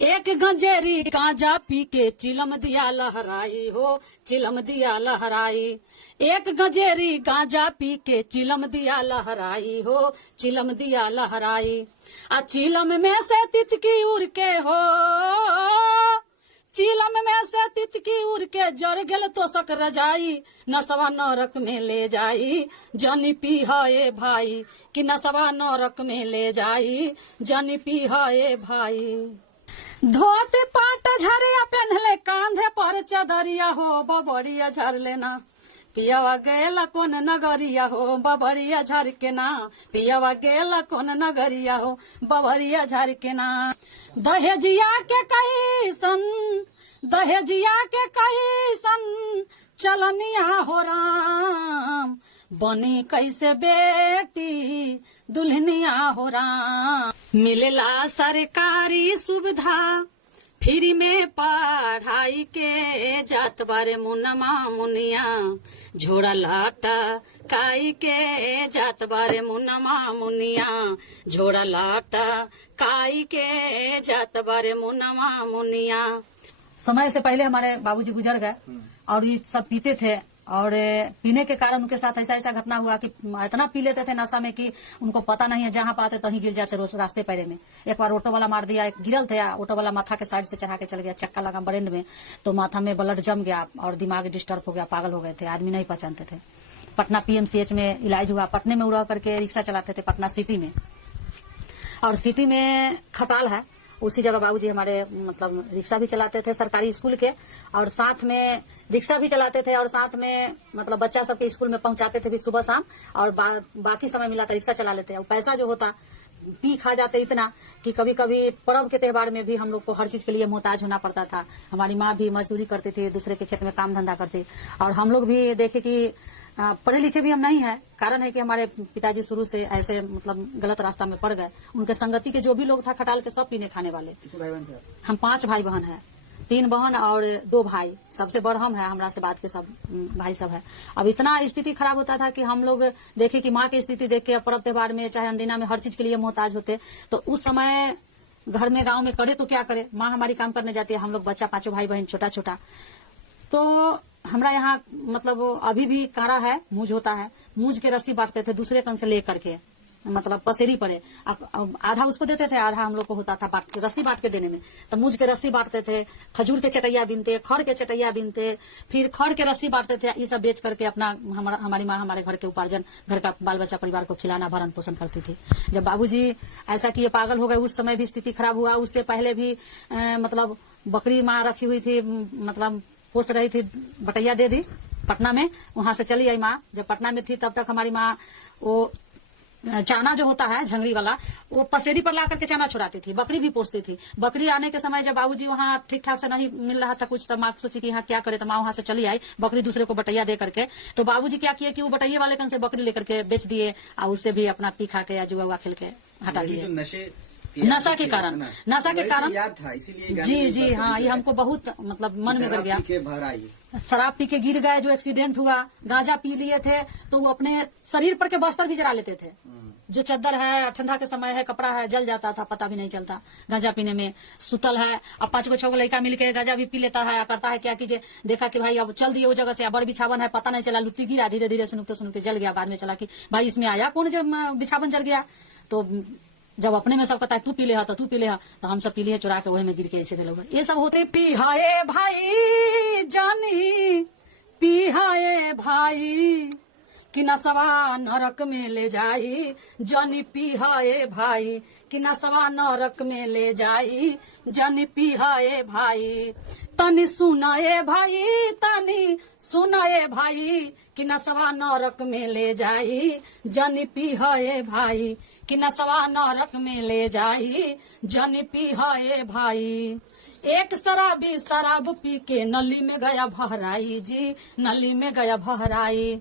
एक गंजेरी गांजा पी के चिलम दिया लहराई हो, चिलम दिया लहराई। एक गंजेरी गांजा पी के चिलम दिया लहराई हो, चिलम दिया लहराई। आ चिलम में से तितकी उड़ के हो, चिलम में से तितकी उड़ के जर गेल तो सक रजाई, नसवा नरक में ले जाई जनी पी है भाई, कि नसवा नरक में ले जाई जनी पी है भाई। धोती पाट झरिया पहनले कांधे पर चदरिया हो, बबरिया झर लेना पियावा गेला कौन नगरिया हो, बबरिया झर के ना पियावा गेला कौन नगरिया हो, बबरिया झर के ना। दहेजिया के कैसन, दहेजिया के कैसन चलनिया हो राम, बनी कैसे बेटी दुल्हनिया हो राम। मिलेला सरकारी सुविधा फ्री में पढ़ाई के, जात बारे मुनमा मुनिया झोड़ा लाटा काई के, जात बारे मुनमा मुनिया झोड़ा लाटा काई के, जात बारे मुनमा मुनिया। समय से पहले हमारे बाबूजी गुजर गए और ये सब पीते थे, और पीने के कारण उनके साथ ऐसा ऐसा घटना हुआ कि इतना पी लेते थे नशा में कि उनको पता नहीं है, जहां पाते तहीं गिर जाते रोज रास्ते पैरे में। एक बार ऑटो वाला मार दिया, एक गिरल थे, ऑटो वाला माथा के साइड से चढ़ा के चल गया, चक्का लगा ब्रेन में तो माथा में ब्लड जम गया और दिमाग डिस्टर्ब हो गया, पागल हो गए थे, आदमी नहीं पहचानते थे। पटना PMCH में इलाज हुआ। पटने में उड़ा करके रिक्शा चलाते थे पटना सिटी में, और सिटी में खटाल है, उसी जगह बाबूजी हमारे मतलब रिक्शा भी चलाते थे सरकारी स्कूल के, और साथ में रिक्शा भी चलाते थे और साथ में मतलब बच्चा सबके स्कूल में पहुंचाते थे भी सुबह शाम, और बाकी समय मिला था रिक्शा चला लेते। और पैसा जो होता पी खा जाते इतना कि कभी कभी पर्व के त्योहार में भी हम लोग को हर चीज के लिए मोहताज होना पड़ता था। हमारी माँ भी मजदूरी करती थी, दूसरे के खेत में काम धंधा करती, और हम लोग भी देखे कि पढ़े लिखे भी हम नहीं है। कारण है कि हमारे पिताजी शुरू से ऐसे मतलब गलत रास्ता में पड़ गए। उनके संगति के जो भी लोग था खटाल के सब पीने खाने वाले। हम 5 भाई बहन है, 3 बहन और 2 भाई, सबसे बड़ हम है, हमरा से बाद के सब भाई सब है। अब इतना स्थिति खराब होता था कि हम लोग देखे कि माँ की स्थिति देख के पर्व त्योहार में चाहे अंदिना में हर चीज के लिए मोहताज होते। तो उस समय घर में गाँव में करे तो क्या करे, माँ हमारी काम करने जाती है, हम लोग बच्चा 5 भाई बहन छोटा छोटा। तो हमरा यहाँ मतलब अभी भी काड़ा है, मूज होता है, मूज के रस्सी बांटते थे दूसरे कन से ले करके, मतलब पसेरी पड़े, आधा उसको देते थे, आधा हम लोग को होता था रस्सी बांट के देने में। तो मूज के रस्सी बांटते थे, खजूर के चटैया बीनते, खड़ के चटैया बीनते, फिर खड़ के रस्सी बांटते थे। ये सब बेच करके अपना हमारी माँ हमारे घर के उपार्जन, घर का बाल बच्चा परिवार को खिलाना भरण पोषण करती थी। जब बाबूजी ऐसा किए पागल हो गए, उस समय भी स्थिति खराब हुआ। उससे पहले भी मतलब बकरी माँ रखी हुई थी, मतलब पोस रही थी, बटैया दे दी पटना में, वहां से चली आई माँ। जब पटना में थी तब तक हमारी माँ वो चाना जो होता है झंगड़ी वाला, वो पसेरी पर ला करके चाना छुड़ाती थी, बकरी भी पोसती थी। बकरी आने के समय जब बाबूजी वहाँ ठीक ठाक से नहीं मिल रहा था कुछ, तब माँ सोची कि यहाँ क्या करे, तो माँ वहां से चली आई बकरी दूसरे को बटैया दे करके। तो बाबूजी क्या किए कि वो बटैये वाले कन से बकरी लेकर के बेच दिए, और उससे भी अपना पी खा के या जुआ खेल के हटा दिए। नशा के कारण, नशा के कारण था, इसीलिए जी जी हाँ, ये हमको बहुत मतलब मन में गिर गया। शराब पी के गिर गए, जो एक्सीडेंट हुआ, गांजा पी लिए थे तो वो अपने शरीर पर के बस्तर भी जला लेते थे। जो चद्दर है, ठंडा के समय है, कपड़ा है, जल जाता था, पता भी नहीं चलता गांजा पीने में। सुतल है, अब 5 6 लड़का मिलके गांजा भी पी लेता है, करता है क्या कीजिए, देखा कि भाई अब चल दिए वो जगह से, बड़ बिछावन है, पता नहीं चला, लुत्ती गिरा, धीरे धीरे सुनते सुनते जल गया। बाद में चला कि भाई इसमें आया कौन जब बिछावन जल गया। तो जब अपने में सब कहता है तू पी ले हा, तो तू पी ले हा, तो हम सब पी लिए चुरा के, वही में गिर के ऐसे लोग। ये सब होते पी हाय भाई जानी, पी हाय भाई कि नसवा नरक में ले जाई, जानी पी हाय भाई कि नसवा नरक में ले जाई, जानी पी हाय भाई। तनी सुनाए भाई, तनी सुनाए भाई कि नसवा नरक में ले जाई, जानी पी हाय भाई कि नसवा नरक में ले जाई, जानी पी हाय भाई। एक शराबी शराब पी के नली में गया भहराई जी, नली में गया भहराई।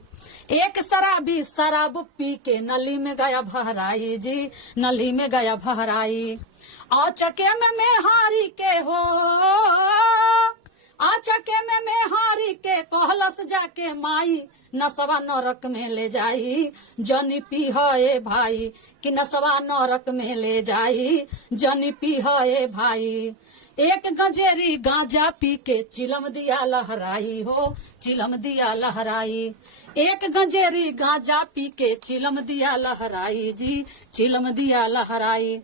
एक शराबी शराब पी के नली में गया भहराई जी, नली में गया भहराई। आचके में मेहारी के हो, आचके में मेहारी के कहलस जाके माई, नसवा नरक में ले जाई जनी पीह ए भाई कि नसवा नरक में ले जाई जनी पीह ए भाई। एक गंजेरी गांजा पी के चिलम दिया लहराई हो चिलम दिया लहराई। एक गंजेरी गांजा पी के चिलम दिया लहराई जी चिलम दिया लहराई।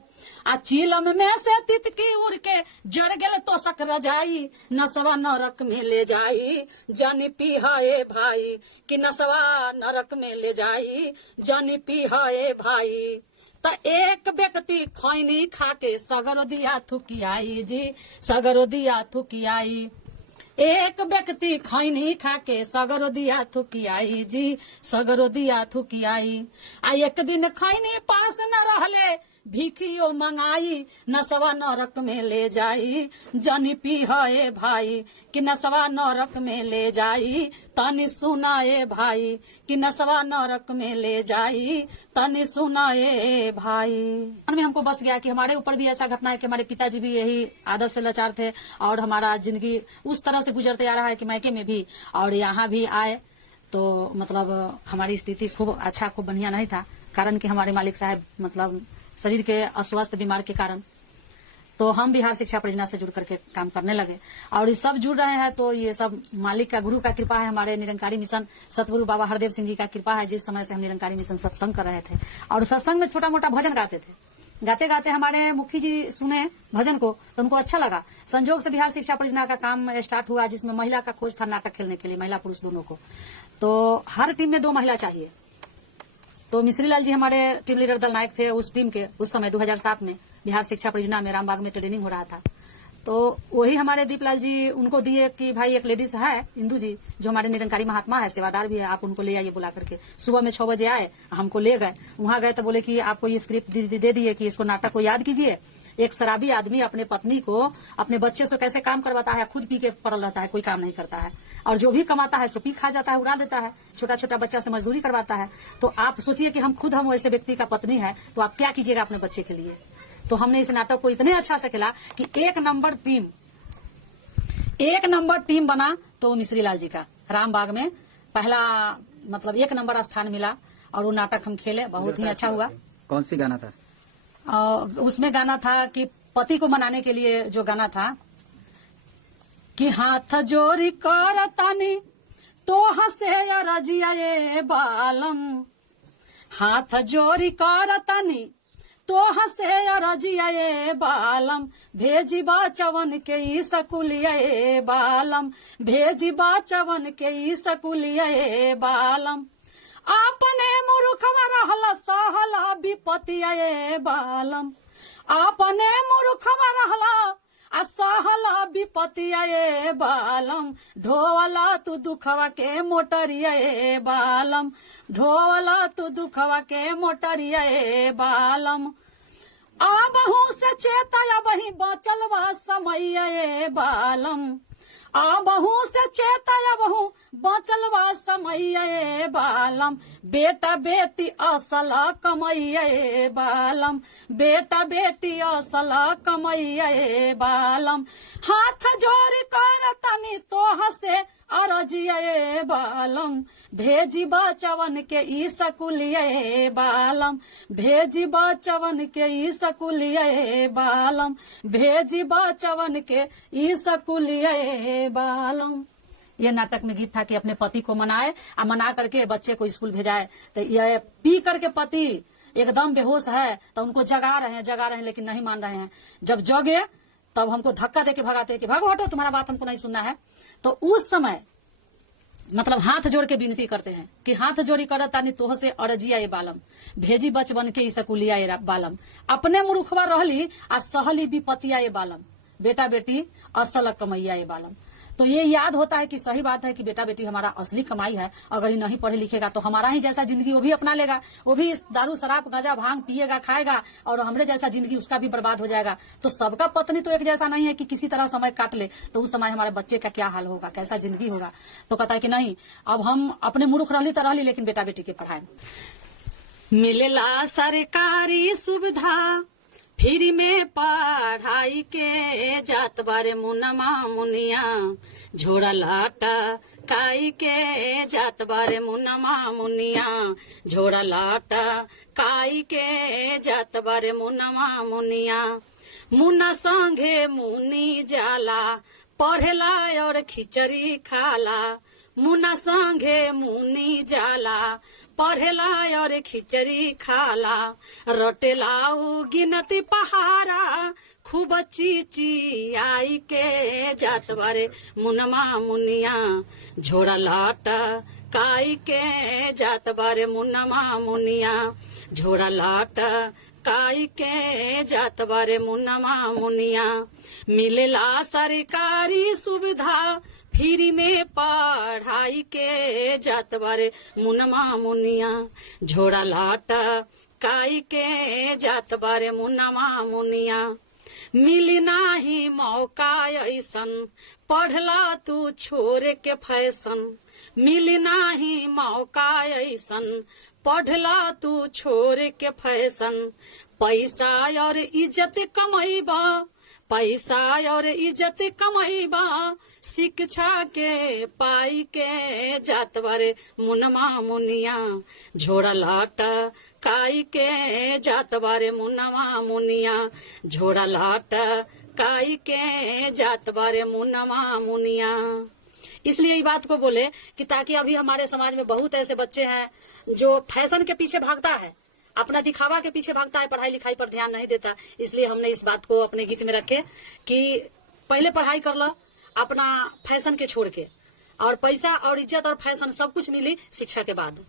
आ चिलम में से तितकी उड़ के जड़ गेल तो सक रजाई नसवा नरक में ले जाई जानी पीहा ए भाई कि नसवा नरक में ले जाई जानी पीहा ए भाई। त एक व्यक्ति खैनी खा के सगरो दिया थुकियाई जी सगरो दिया थुकियाई। एक व्यक्ति खैनी खा के सगरो दिया थुकियाई जी सगरो दिया थुकियाई। आ एक दिन खैनी पास न रहले भिखियो मंगाई नसवा नरक में ले जाई जनी पीह ए भाई कि नसवा नरक में ले जाई तनी सुना ए भाई कि नसवा नरक में ले जाई तनी सुना ए भाई। मन में हमको बस गया कि हमारे ऊपर भी ऐसा घटना है कि हमारे पिताजी भी यही आदत से लाचार थे और हमारा जिंदगी उस तरह से गुजरते आ रहा है कि मायके में भी और यहाँ भी आए तो मतलब हमारी स्थिति खूब अच्छा खूब बढ़िया नहीं था। कारण कि हमारे मालिक साहब मतलब शरीर के अस्वस्थ बीमार के कारण तो हम बिहार शिक्षा परियोजना से जुड़ करके काम करने लगे और ये सब जुड़ रहे हैं। तो ये सब मालिक का गुरु का कृपा है। हमारे निरंकारी मिशन सतगुरु बाबा हरदेव सिंह जी का कृपा है जिस समय से हम निरंकारी मिशन सत्संग कर रहे थे और सत्संग में छोटा मोटा भजन गाते थे। गाते गाते हमारे मुखी जी सुने भजन को तो उनको अच्छा लगा। संजोग से बिहार शिक्षा परियोजना का काम स्टार्ट हुआ जिसमें महिला का खोज था नाटक खेलने के लिए महिला पुरुष दोनों को। तो हर टीम में 2 महिला चाहिए। तो मिश्री लाल जी हमारे टीम लीडर दल नायक थे उस टीम के। उस समय 2007 में बिहार शिक्षा परियोजना में रामबाग में ट्रेनिंग हो रहा था। तो वही हमारे दीपलाल जी उनको दिए कि भाई एक लेडीज है इंदू जी जो हमारे निरंकारी महात्मा है सेवादार भी है आप उनको ले आइए बुला करके। सुबह में 6 बजे आए हमको ले गए। वहां गए तो बोले कि आपको ये स्क्रिप्ट दे दिए कि इसको नाटक को याद कीजिए। एक शराबी आदमी अपने पत्नी को अपने बच्चे से कैसे काम करवाता है खुद पी के पड़ल रहता है कोई काम नहीं करता है और जो भी कमाता है सो पी खा जाता है उड़ा देता है छोटा छोटा बच्चा से मजदूरी करवाता है। तो आप सोचिए कि हम वैसे व्यक्ति का पत्नी है तो आप क्या कीजिएगा अपने बच्चे के लिए। तो हमने इस नाटक को इतने अच्छा से खेला कि एक नंबर टीम बना। तो मिश्री लाल जी का रामबाग में पहला मतलब 1 नंबर स्थान मिला और वो नाटक हम खेले बहुत ही अच्छा हुआ। कौन सी गाना था? उसमें गाना था कि पति को मनाने के लिए जो गाना था कि हाथ जोड़ी कर तानी तो हसे रजिया ये बालम हाथ जोड़ी कर तानी तो हसे रजिया ये बालम भेजी बाचवन के ई सकुलिया ये बालम भेजी बाचवन के ई सकुलिया ये बालम आपने मुरुखवा रहला सहला विपतिया ये बालम आपने मुरुखवा रहला आ सहला विपतिया ये बालम ढोवला तू दुखवा के मोटरिया ये बालम ढोवला तू दुखवा के मोटरिया ये बालम आबहू से चेतया बही बचल बा समय ये बालम आबहू से चेतया बहू बचल बा समय ये बालम बेटा बेटी असला कमैया ये बालम बेटा बेटी असला कमैया ये बालम हाथ जोड़ कर तनी तोह से अरजिया ये बालम भेजी बचवन के ई सकुलिया ये बालम भेजी बचवन के ई सकुलिया ये बालम भेजी बचवन के ई सकुलिया ये बालम। ये नाटक में गीत था कि अपने पति को मनाए और मना करके बच्चे को स्कूल भेजाए। तो ये पी करके पति एकदम बेहोश है तो उनको जगा रहे हैं लेकिन नहीं मान रहे हैं। जब जगे तब हमको धक्का देके भगाते कि भागो हटो तुम्हारा बात हमको नहीं सुनना है। तो उस समय मतलब हाथ जोड़ के विनती करते हैं कि हाथ जोड़ी कर तानी तोह से अरजिया ये बालम भेजी बचवन के ई सकुलिया ये बालम अपने मुरुखवा रहली आ सहली विपतिया ये बालम बेटा बेटी असल कमैया ये बालम। तो ये याद होता है कि सही बात है कि बेटा बेटी हमारा असली कमाई है। अगर ये नहीं पढ़े लिखेगा तो हमारा ही जैसा जिंदगी वो भी अपना लेगा। वो भी इस दारू शराब गांजा भांग पिएगा खाएगा और हमरे जैसा जिंदगी उसका भी बर्बाद हो जाएगा। तो सबका पत्नी तो एक जैसा नहीं है कि किसी तरह समय काट ले। तो उस समय हमारे बच्चे का क्या हाल होगा कैसा जिंदगी होगा। तो कहता है कि नहीं अब हम अपने मूर्ख रहली तो रहली लेकिन बेटा बेटी के पढ़ाए। मिलेला सरकारी सुविधा फ्री में पढ़ाई के जात बारे मुनमा मुनिया झोड़ा लाटा काई के जात बारे मुनमा मुनिया झोड़ा लाटा काई के जात बारे मुनमा मुनिया मुन्ना संगे मुनी जाला पढ़ेला और खिचड़ी खाला मुन्ना संगे मुनी जाला पढ़ेला और खिचड़ी खाला रटेला उ गिनती पहारा खूब चीची आई के जात बारे मुनमा मुनिया झोड़ा लाटा काई के जात बारे मुनमा मुनिया झोड़ा लाटा काई के जात बारे मुनमा मुनिया मिलेला सरकारी सुविधा फ्री में पढ़ाई के जात बारे मुनमा मुनिया झोड़ा लाटा काई के जात बारे मुनमा मुनिया मिली नाही मौका ऐसन पढ़ला तू छोरे के फैशन मिली नाही मौका ऐसन पढ़ला तू छोरे के फैशन पैसा और इज्जत कमैबा पैसा और इज्जत कमैबा शिक्षा के पाई के जात बारे मुनमा मुनिया झोड़ा लाटा काई के जात बारे मुनमा मुनिया झोड़ा लाटा काई के जात बारे मुनमा मुनिया। इसलिए ये बात को बोले कि ताकि अभी हमारे समाज में बहुत ऐसे बच्चे हैं जो फैशन के पीछे भागता है, अपना दिखावा के पीछे भागता है, पढ़ाई लिखाई पर ध्यान नहीं देता। इसलिए हमने इस बात को अपने गीत में रखे कि पहले पढ़ाई कर लो अपना फैशन के छोड़ के, और पैसा और इज्जत और फैशन सब कुछ मिली शिक्षा के बाद।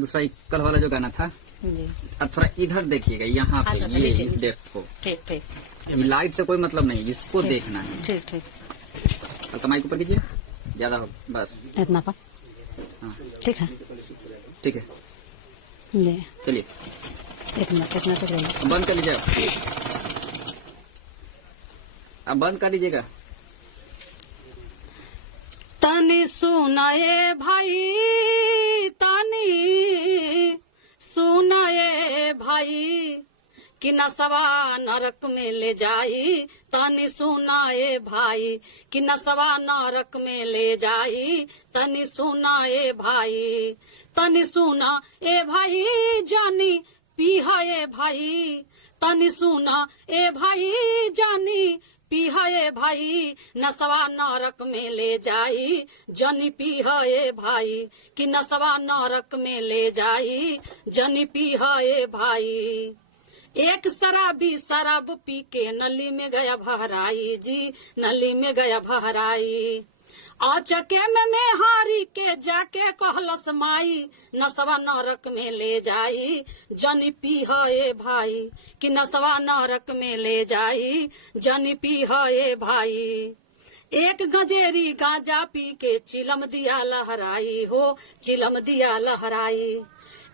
दूसरा कल वाला जो गाना था जी, अब थोड़ा इधर देखिएगा, यहाँ पे ये इस डेप्थ को, ठीक ठीक, ये लाइट से कोई मतलब नहीं, इसको देखना है। ठीक ठीक, और कमाई को ऊपर कीजिए, ज्यादा हो बस इतना पर, हाँ ठीक है ठीक है। जी, चलिए एक मिनट अब बंद कर लीजिएगा, अब बंद कर दीजिएगा। तनी सुनाए भाई, तनी सुनाए भाई कि नसवा नरक में ले जाई, तनी सुनाए भाई कि नसवा नरक में ले जाई, तनी सुनाए भाई, तनी सुना ए भाई जानी पीहा ए भाई, तनी सुना ए भाई जानी पीहा ए भाई नसवा नरक में ले जाई, जनी पीहा ए भाई कि नसवा नरक में ले जाई, जनी पीहा ए भाई। एक शराबी शराब पी के नली में गया भहराई जी, नली में गया भहराई, आचके में मेहारी के जाके कहलस माई नसवा नरक में ले जाई, जनी पीहा ए भाई कि नसवा नरक में ले जाई, जनी पीहा ए भाई। एक गजेरी गांजा पी के चिलम दिया लहराई हो, चिलम दिया लहराई,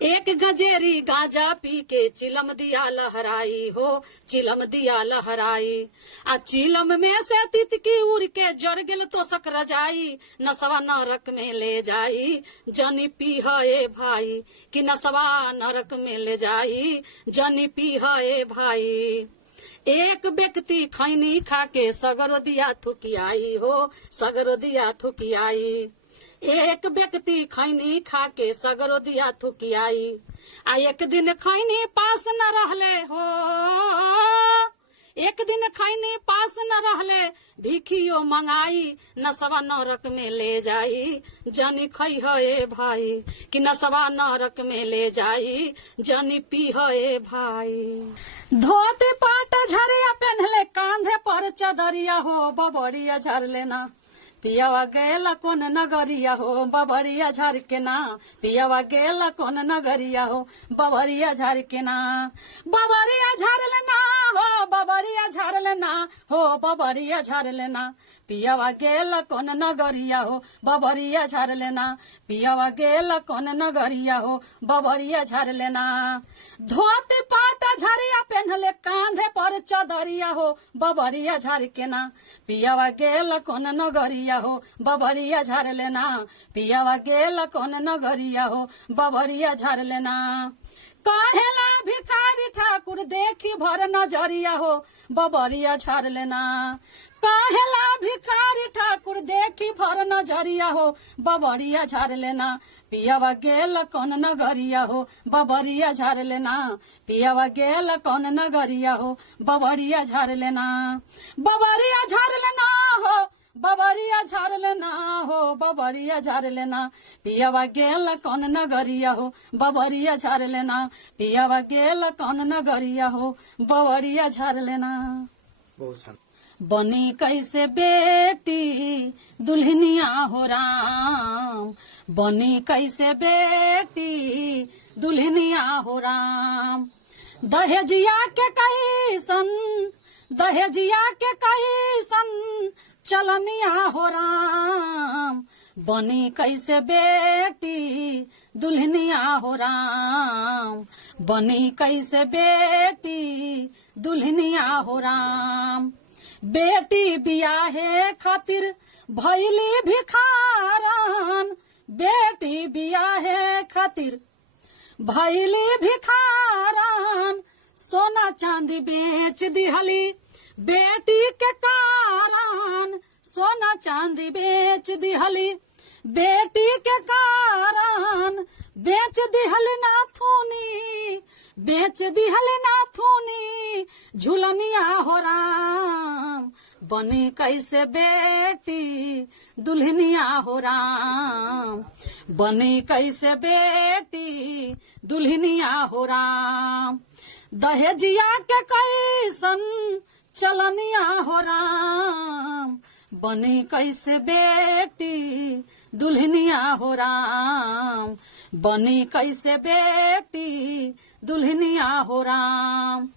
एक गजेरी गांजा पी के चिलम दिया लहराई हो, चिलम दिया लहराई, आ चिलम में से तितकी उड़ के जड़ गेल तो सक रजाई, नसवा नरक में ले जाई, जनी पीहा ए भाई कि नसवा नरक में ले जाई, जनी पीहा ए भाई। एक व्यक्ति खैनी खा के सगरो दिया थुकियाई हो, सगरो दिया थुकियाई, एक व्यक्ति खैनी खा के सगरो दिया थुकियाई, आ एक दिन खैनी पास न रहले हो, एक दिन खैनी पास न रहले भिखियो मंगाई, नसवा नरक में ले जाई, जनी खैह ए भाई कि नसवा नरक में ले जाई, जनी पीह ए भाई। धोती पाट झरिया पहनले कांधे पर चदरिया हो, बबरिया झर लेना पियावा गेला कौन नगरिया हो, बबरिया झर के ना, पियावा गेला कौन नगरिया हो, बबरिया झर के ना, बबरिया झर लेना हो, बबरिया झर लेना हो, बबरिया झर लेना, पियावा गेला कौन नगरिया हो, बबरिया झर लेना, पियावा गेला कौन नगरिया हो, बबरिया झर लेना। धोती पाटा झरिया पहनले कांधे पर चदरिया हो, बबरिया झर के ना, पियावा गेला कौन नगरिया हो, बबरिया झर लेना, पियावा गेला कौन नगरिया हो, बबरिया झर लेना। काहेला भिखारी ठाकुर देखी भर नजरिया हो बबरिया झाड़ लेना। काहेला भिखारी ठाकुर देखी भर नजरिया हो बबरिया झाड़ लेना। पियावा गेल कौन नगरिया हो बबरिया झाड़ लेना। पियावा गेल कौन नगरिया हो बबरिया झाड़ लेना। बबरिया झाड़ लेना हो बबरिया झाड़ लेना हो बबरिया झाड़ लेना। पियावा गेल कौन नगरिया हो बबरिया झाड़ लेना। पियावा गेल कौन नगरिया हो बबरिया झाड़ लेना। बनी कैसे बेटी दुल्हनिया हो राम। बनी कैसे बेटी दुल्हनिया हो राम। दहेजिया के कैसन दहेजिया के कैसन चलनिया हो राम। बनी कैसे बेटी दुल्हनिया हो राम। बनी कैसे बेटी दुल्हनिया हो राम। बेटी बियाहे खातिर भैली भिखारन। बेटी बियाहे खातिर भैली भिखारन। सोना चांदी बेच दिहली बेटी के कारण। सोना चांदी बेच दिहली बेटी के कारण। बेच दिहली नाथुनी बेच दिहली नाथुनी झुलनिया हो राम। बनी कैसे बेटी दुल्हनिया हो राम। बनी कैसे बेटी दुल्हनिया हो राम। दहेजिया के कैसन चलनिया हो राम। बनी कैसे बेटी दुल्हनिया हो राम। बनी कैसे बेटी दुल्हनिया हो राम।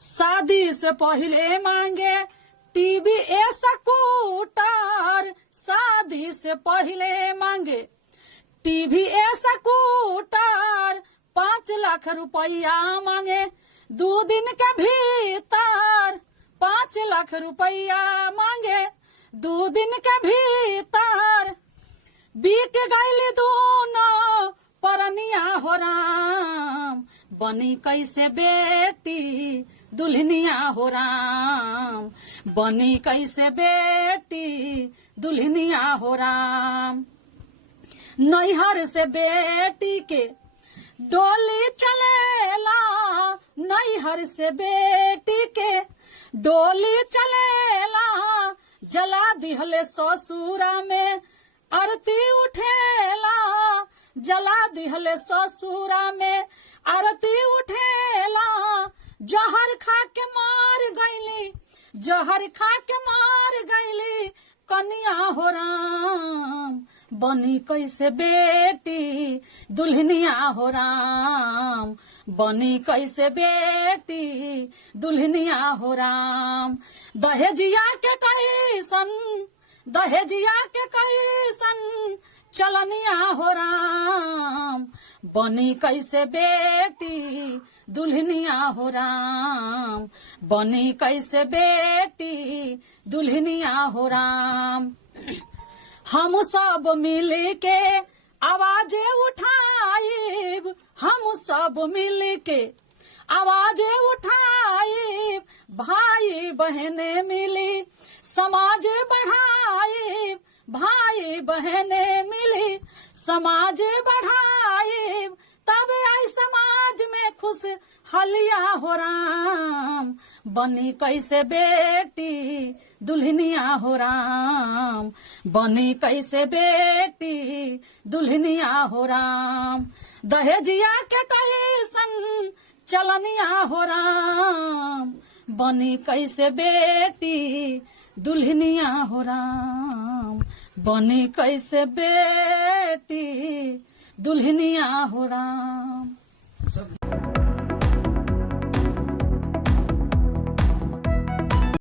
शादी से पहले मांगे टीवी स्कूटर। शादी से पहले मांगे टीवी स्कूटर। 5 लाख रुपया मांगे 2 दिन के भीतर। 5 लाख रुपया मांगे 2 दिन के भीतर। बिक गईली दोनों परनिया हो राम। बनी कैसे बेटी दुल्हनिया हो राम। बनी कैसे बेटी दुल्हनिया हो राम। नैहर से बेटी के डोली चलेला। नैहर से बेटी के डोली चलेला। जला दिहले ससुरा में आरती उठेला। जला दिहले ससुरा में आरती उठेला। जहर खा के मार गईली जहर खा के मार गईली कन्या हो राम। बनी कैसे बेटी दुल्हनिया हो राम। बनी कैसे बेटी दुल्हनिया हो राम। दहेजिया के कैसन दहेजिया के कैसन चलनिया हो राम। बनी कैसे बेटी दुल्हनिया हो राम। बनी कैसे बेटी दुल्हनिया हो राम। हम सब मिल के आवाज उठाइब। हम सब मिल के आवाज उठाइब। भाई बहने मिली समाज बढ़ाइब। भाई बहने मिली समाज बढ़ाइब। तब आई समाज में खुश हलिया हो राम। बनी कैसे बेटी दुल्हनिया हो राम। बनी कैसे बेटी दुल्हनिया हो राम। दहेजिया के कैसन चलनिया हो राम। बनी कैसे बेटी दुल्हनिया हो राम। बनी कैसे बेटी दुल्हनिया हो राम।